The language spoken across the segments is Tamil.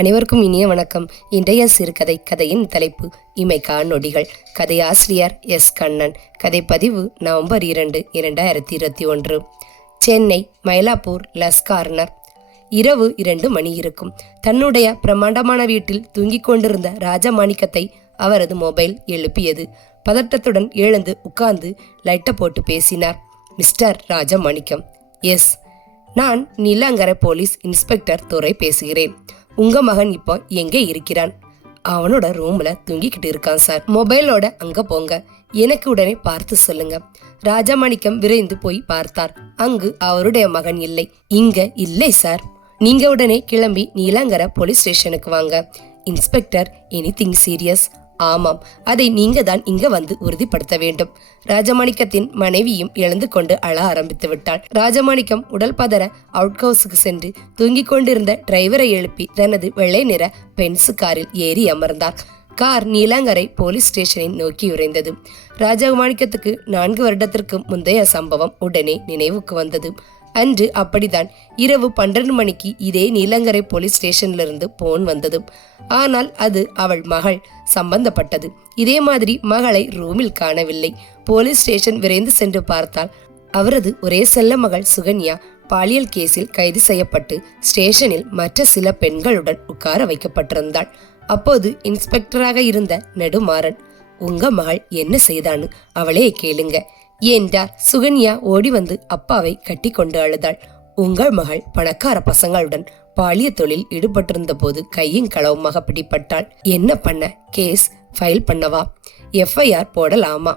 அனைவருக்கும் இனிய வணக்கம். இன்றைய சிறுகதை கதையின் தலைப்பு இமைக்கா நொடிகள். கதையாசிரியர் எஸ். கண்ணன். கதைப்பதிவு நவம்பர் 2, 2021. சென்னை மயிலாப்பூர் லஸ் கார்னர். இரவு 2 மணி இருக்கும். தன்னுடைய பிரம்மாண்டமான வீட்டில் தூங்கிக் கொண்டிருந்த ராஜமாணிக்கத்தை அவரது மொபைல் எழுப்பியது. பதட்டத்துடன் எழுந்து உட்கார்ந்து லைட்டை போட்டு பேசினார். மிஸ்டர் ராஜமாணிக்கம். எஸ், நான் நீலாங்கரை போலீஸ் இன்ஸ்பெக்டர் துரை பேசுகிறேன். உங்க மகன் இப்போ எங்கே இருக்கிறான்? அவனோட ரூம்ல தூங்கிக்கிட்டு இருக்கான் சார். மொபைலோட அங்க போங்க, எனக்கு உடனே பார்த்து சொல்லுங்க. ராஜமாணிக்கம் விரைந்து போய் பார்த்தார். அங்கு அவருடைய மகன் இல்லை. இங்க இல்லை சார். நீங்க உடனே கிளம்பி நீலாங்கரை போலீஸ் ஸ்டேஷனுக்கு வாங்க. Inspector, anything serious? ஆமாம், அதை நீங்க தான் இங்க வந்து உறுதிப்படுத்த வேண்டும். ராஜமாணிக்கத்தின் மனைவியும் எழுந்து கொண்டு அழ ஆரம்பித்து விட்டாள். ராஜமாணிக்கம் உடல் பதற அவுட் ஹவுஸுக்கு சென்று தூங்கிக் கொண்டிருந்த டிரைவரை எழுப்பி தனது வெள்ளை நிற பென்சு காரில் ஏறி அமர்ந்தார். கார் நீலாங்கரை போலீஸ் ஸ்டேஷனை நோக்கி விரைந்தது. ராஜமாணிக்கத்துக்கு 4 வருடத்திற்கு முந்தைய சம்பவம் உடனே நினைவுக்கு வந்தது. அன்று அப்படித்தான் இரவு 12 மணிக்கு இதே நீலாங்கரை போலீஸ் ஸ்டேஷனிலிருந்து போன் வந்தது. ஆனால் அது அவள் மகள் சம்பந்தப்பட்டது. இதே மாதிரி மகளை ரூமில் காணவில்லை. போலீஸ் ஸ்டேஷன் விரைந்து சென்று பார்த்தால் அவரது ஒரே செல்ல மகள் சுகன்யா பாலியல் கேஸில் கைது செய்யப்பட்டு ஸ்டேஷனில் மற்ற சில பெண்களுடன் உட்கார வைக்கப்பட்டிருந்தாள். அப்போது இன்ஸ்பெக்டராக இருந்த நெடுமாறன், உங்க மகள் என்ன செய்தான்னு அவளே கேளுங்க என்றார். சுகன்யா ஓடி வந்து அப்பாவை கட்டி கொண்டு அழுதாள். உங்கள் மகள் பணக்கார பசங்களுடன் பாலிய தொழில் ஈடுபட்டிருந்த போது கையும் களவுமாக பிடிபட்டாள். என்ன பண்ண? கேஸ் ஃபைல் பண்ணவா? எஃப்ஐஆர் போடலாமா?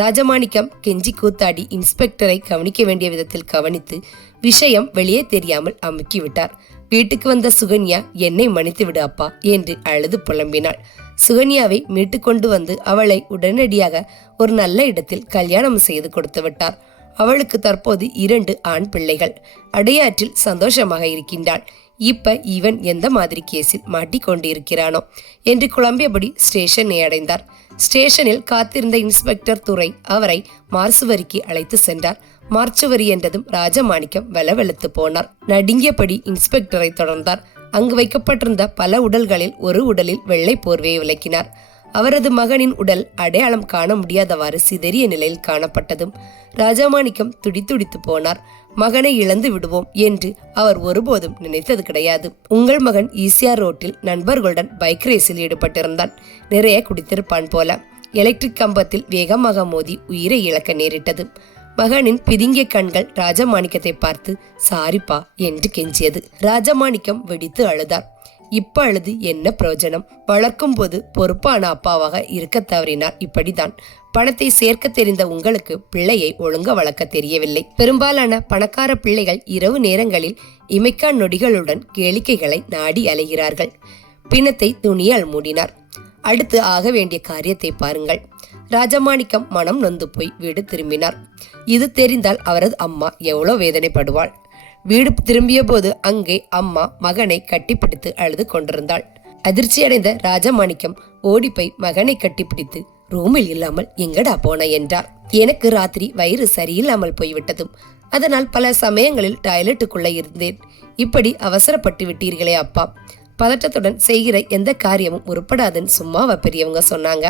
ராஜமாணிக்கம் கெஞ்சி கூத்தாடி இன்ஸ்பெக்டரை கவனிக்க வேண்டிய விதத்தில் கவனித்து விஷயம் வெளியே தெரியாமல் அமுக்கிவிட்டார். வீட்டுக்கு வந்த சுகன்யா, என்னை மன்னித்து விடு அப்பா என்று அழுது புலம்பினாள். சுகன்யாவை மீட்டு கொண்டு வந்து அவளை உடனடியாக ஒரு நல்ல இடத்தில் கல்யாணம் செய்து கொடுத்து விட்டார். அவளுக்கு தற்போது 2 ஆண் பிள்ளைகள். அடையாற்றில் சந்தோஷமாக இருக்கின்றாள். இப்ப இவன் எந்த மாதிரி கேஸில் மாட்டிக்கொண்டு இருக்கிறானோ என்று குழம்பியபடி ஸ்டேஷனை அடைந்தார். ஸ்டேஷனில் காத்திருந்த இன்ஸ்பெக்டர் துரை அவரை மார்சுவரிக்கு அழைத்து சென்றார். மார்ச்சுவரி என்றதும் ராஜமாணிக்கம் வெலவெலுத்து போனார். நடுங்கியபடி இன்ஸ்பெக்டரை தொடர்ந்தார். அங்கு வைக்கப்பட்டிருந்த பல உடல்களில் ஒரு உடலில் வெள்ளை போர்வையை விளக்கினார். அவரது மகனின் உடல் அடையாளம் காண முடியாதவாறு சிதறிய நிலையில் காணப்பட்டது. ராஜமாணிக்கம் துடித்துடித்து போனார். மகனை இழந்து விடுவோம் என்று அவர் ஒருபோதும் நினைத்தது கிடையாது. உங்கள் மகன் ஈசிஆர் ரோட்டில் நண்பர்களுடன் பைக் ரேஸில் ஈடுபட்டிருந்தான். நிறைய குடித்திருப்பான் போல. எலக்ட்ரிக் கம்பத்தில் வேகமாக மோதி உயிரை இழக்க நேரிட்டது. மகனின் பிதுங்கிய கண்கள் ராஜமாணிக்கத்தை பார்த்து சாரிப்பா என்று கெஞ்சியது. ராஜமாணிக்கம் வெடித்து அழுதார். இப்ப அழுது என்ன பிரயோஜனம்? வளர்க்கும் போது பொறுப்பான அப்பாவாக இருக்க தவறினார். இப்படிதான் பணத்தை சேர்க்க தெரிந்த உங்களுக்கு பிள்ளையை ஒழுங்க வளர்க்க தெரியவில்லை. பெரும்பாலான பணக்கார பிள்ளைகள் இரவு நேரங்களில் இமைக்கா நொடிகளுடன் கேளிக்கைகளை நாடி அலைகிறார்கள். பிணத்தை துணியால் மூடினார். அடுத்து ஆக வேண்டிய காரியத்தை பாருங்கள். ராஜமாணிக்கம் மனம் நொந்து போய் வீடு திரும்பினார். இது தெரிந்தால் அவரது அம்மா எவ்வளோ வேதனைப்படுவாள். வீடு திரும்பிய போது அங்கே அம்மா மகனை கட்டிப்பிடித்து அழுது கொண்டிருந்தாள். அதிர்ச்சியடைந்த ராஜமாணிக்கம் ஓடிப்போய் மகனை கட்டிப்பிடித்து, ரூமில் இல்லாமல் எங்கடா போன என்றார். எனக்கு ராத்திரி வயிறு சரியில்லாமல் போய்விட்டதும், அதனால் பல சமயங்களில் டாய்லெட்டுக்குள்ள இருந்தேன். இப்படி அவசரப்பட்டு விட்டீர்களே அப்பா. பதட்டத்துடன் செய்கிற எந்த காரியமும் உருப்படாதுன்னு சும்மாவா பெரியவங்க சொன்னாங்க?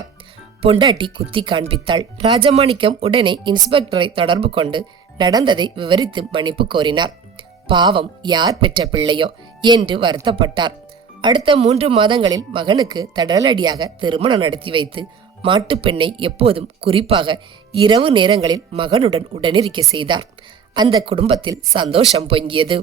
பொண்டாட்டி குத்தி காண்பித்தாள். ராஜமாணிக்கம் உடனே இன்ஸ்பெக்டரை தொடர்பு கொண்டு நடந்ததை விவரித்து மன்னிப்பு கோரினார். பாவம், யார் பெற்ற பிள்ளையோ என்று வருத்தப்பட்டார். அடுத்த 3 மாதங்களில் மகனுக்கு தடலடியாக திருமணம் நடத்தி வைத்து மாட்டு பெண்ணை எப்போதும் குறிப்பாக இரவு நேரங்களில் மகனுடன் உடனிருக்க செய்தார். அந்த குடும்பத்தில் சந்தோஷம் பொங்கியது.